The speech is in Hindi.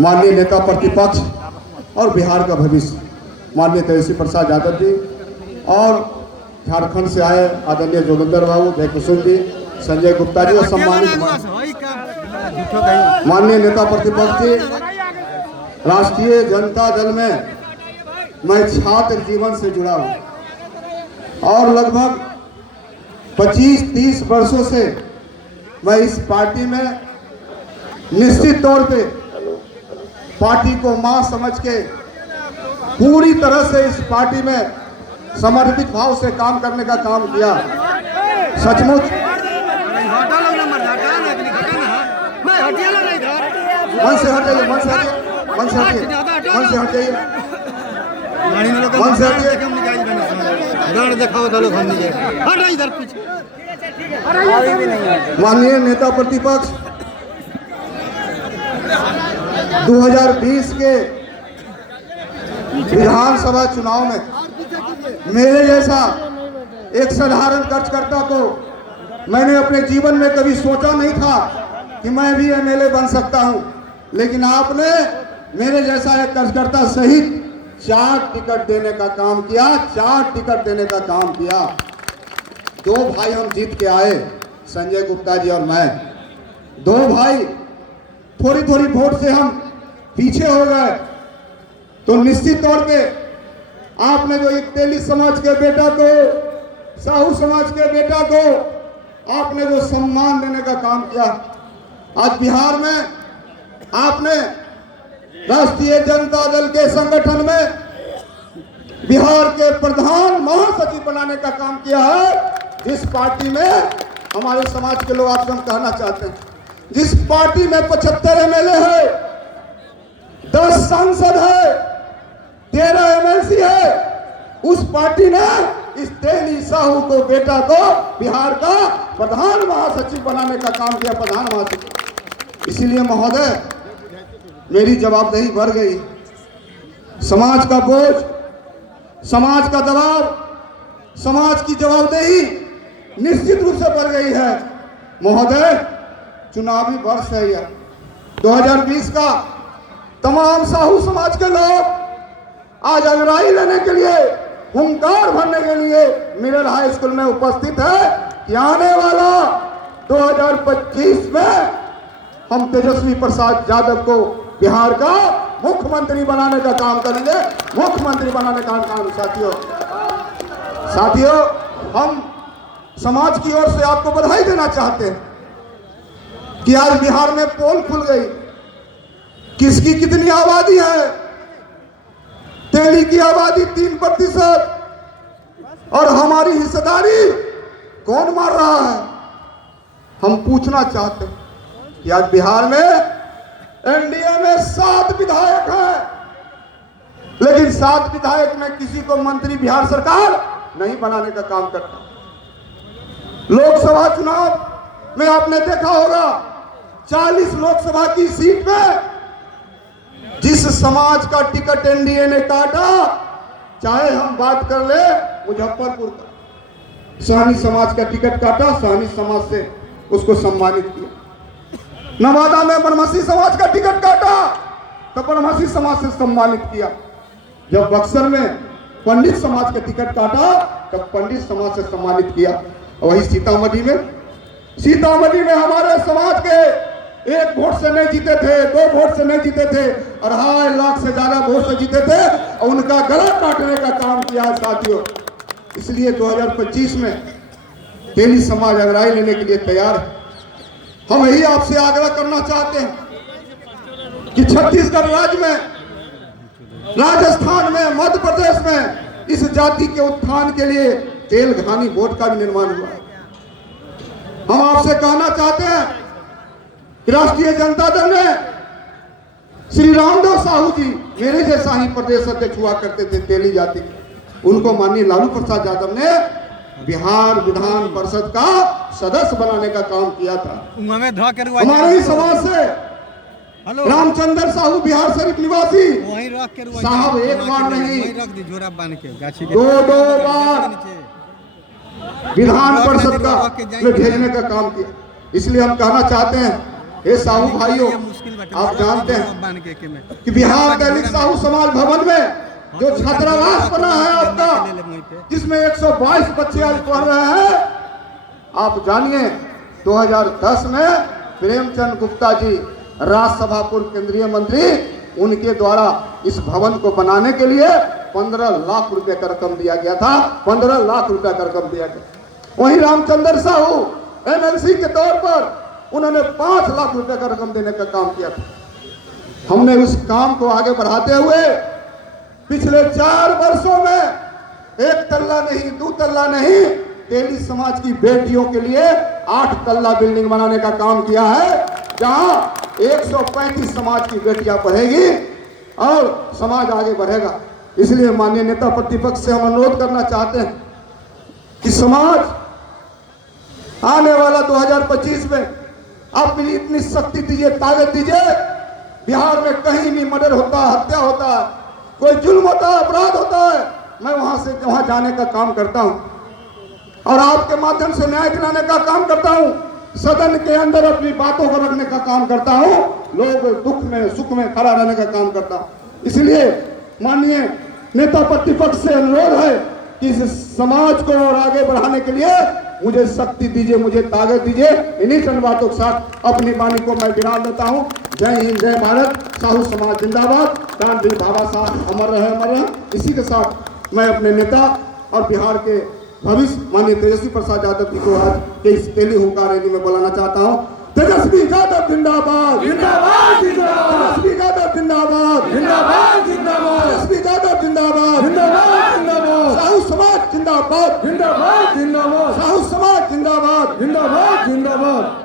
माननीय नेता प्रतिपक्ष और बिहार का भविष्य माननीय तेजस्वी प्रसाद यादव जी और झारखंड से आए आदरणीय जोगिंदर बाबू, जयकिशोर जी, संजय गुप्ता जी और सम्मानित माननीय नेता प्रतिपक्ष जी। राष्ट्रीय जनता दल में मैं छात्र जीवन से जुड़ा हूँ और लगभग 25-30 वर्षों से मैं इस पार्टी में निश्चित तौर पे पार्टी को मां समझ के पूरी तरह से इस पार्टी में समर्पित भाव से काम करने का काम किया। सचमुच मन से हट जाइए, मन से हटिए, मन से हटिए, मन से हट जाइए, मन से हटिए। माननीय नेता प्रतिपक्ष 2020 के विधानसभा चुनाव में मेरे जैसा एक साधारण कार्यकर्ता को मैंने अपने जीवन में कभी सोचा नहीं था कि मैं भी एमएलए बन सकता हूं, लेकिन आपने मेरे जैसा एक कार्यकर्ता सहित 4 टिकट देने का काम किया, 4 टिकट देने का काम किया। 2 भाई हम जीत के आए, संजय गुप्ता जी और मैं। 2 भाई थोड़ी थोड़ी वोट से हम पीछे हो गए, तो निश्चित तौर पे आपने जो एक तेली समाज के बेटा को, साहू समाज के बेटा को आपने जो सम्मान देने का काम किया, आज बिहार में आपने राष्ट्रीय जनता दल के संगठन में बिहार के प्रधान महासचिव बनाने का काम किया है। जिस पार्टी में हमारे समाज के लोग आपसे हम कहना चाहते हैं, जिस पार्टी में 75 एमएलए है, 10 सांसद है, 13 एमएलसी है, उस पार्टी ने इस तेली साहू को बेटा को बिहार का प्रधान महासचिव बनाने का काम किया, प्रधान महासचिव। इसीलिए महोदय मेरी जवाबदेही बढ़ गई, समाज का बोझ, समाज का दबाव, समाज की जवाबदेही निश्चित रूप से बढ़ गई है। महोदय चुनावी वर्ष है यह 2020 का। तमाम साहू समाज के लोग आज अगराई लेने के लिए, हुंकार भरने के लिए मिरर हाई स्कूल में उपस्थित है कि आने वाला 2025 में हम तेजस्वी प्रसाद यादव को बिहार का मुख्यमंत्री बनाने का काम करेंगे, मुख्यमंत्री बनाने का काम। साथियों, हम समाज की ओर से आपको बधाई देना चाहते हैं कि आज बिहार में पोल खुल गई। किसकी कितनी आबादी है? तेली की आबादी 3% और हमारी हिस्सेदारी कौन मार रहा है? हम पूछना चाहते हैं कि आज बिहार में एनडीए में 7 विधायक हैं, लेकिन 7 विधायक में किसी को मंत्री बिहार सरकार नहीं बनाने का काम करता। लोकसभा चुनाव में आपने देखा होगा 40 लोकसभा की सीट में जिस समाज का टिकट एनडीए ने काटा, चाहे हम बात कर ले मुजफ्फरपुर का, सहनी समाज का टिकट काटा, सहनी समाज से उसको सम्मानित किया। नवादा में बनमसी समाज का टिकट काटा तो बनमसी समाज से सम्मानित किया। जब बक्सर में पंडित समाज का टिकट काटा तब पंडित समाज से सम्मानित किया। और वही सीतामढ़ी में हमारे समाज के 1 वोट से नहीं जीते थे, 2 वोट से नहीं जीते थे, 2.5 लाख से ज्यादा वोट से जीते थे और उनका गला काटने का काम किया साथियों। इसलिए 2025 में तेली समाज अगराई लेने के लिए तैयार है। हम यही आपसे आग्रह करना चाहते हैं कि छत्तीसगढ़ राज्य में, राजस्थान में, मध्य प्रदेश में इस जाति के उत्थान के लिए तेलघानी बोर्ड का भी निर्माण हुआ है। हम आपसे कहना चाहते हैं कि राष्ट्रीय जनता दल ने श्री रामदेव साहू जी, मेरे जैसा ही प्रदेश अध्यक्ष हुआ करते थे तेली जाति के, उनको माननीय लालू प्रसाद यादव ने बिहार विधान परिषद का सदस्य बनाने का काम किया था। हमारे ही समाज से रामचंद्र साहू बिहार शरीफ निवासी साहब एक बार नहीं 2 बार विधान परिषद का में भेजने का काम किया। इसलिए हम कहना चाहते हैं हे साहू भाइयों, आप जानते हैं कि बिहार दैनिक साहू समाज भवन में जो छात्रावास बना है आपका, जिसमें 122 बच्चे आज पढ़ रहे हैं, आप जानिए 2010 में प्रेमचंद गुप्ता जी राज्यसभा पूर्व केंद्रीय मंत्री, उनके द्वारा इस भवन को बनाने के लिए 15 लाख रुपए का रकम दिया गया था। 15 लाख रुपए का रकम दिया गया। वहीं रामचंद्र साहू एमएलसी के तौर पर उन्होंने 5 लाख रुपए का रकम देने का काम किया था। हमने उस काम को आगे बढ़ाते हुए पिछले 4 वर्षों में 1 तल्ला नहीं, 2 तल्ला नहीं, तेली समाज की बेटियों के लिए 8 तल्ला बिल्डिंग बनाने का काम किया है, जहां 135 समाज की बेटियां पढ़ेगी और समाज आगे बढ़ेगा। इसलिए माननीय नेता प्रतिपक्ष से हम अनुरोध करना चाहते हैं कि समाज आने वाला 2025 में अपनी इतनी शक्ति दीजिए, ताकत दीजिए। बिहार में कहीं भी मर्डर होता है, हत्या होता है, कोई जुल्म होता है, अपराध होता है, मैं वहां जाने का काम करता हूं और आपके माध्यम से न्याय दिलाने का काम करता हूं। सदन के अंदर अपनी बातों को रखने का काम करता हूं, लोग दुख में सुख में खड़ा रहने का काम करता हूं। इसलिए माननीय नेता प्रतिपक्ष से अनुरोध है कि इस समाज को और आगे बढ़ाने के लिए मुझे शक्ति दीजिए, मुझे ताकत दीजिए। इन्हीं चंद बातों के साथ अपनी वाणी को मैं विराम देता हूं। जय हिंद, जय भारत, साहू समाज जिंदाबाद, क्रांति बाबा साहब अमर रहे, अमर रहे। इसी के साथ मैं अपने नेता और बिहार के भविष्य माननीय तेजस्वी प्रसाद यादव जी को आज के इस तेली हुंकार रैली में बुलाना चाहता हूं। तेजस्वी यादव जिंदाबाद, जिंदाबाद, तेजस्वी यादव जिंदाबाद, जिंदाबाद, तेजस्वी यादव जिंदाबाद, जिंदाबाद, साहू समाज जिंदाबाद, जिंदाबाद, साहू समाज जिंदाबाद, जिंदाबाद।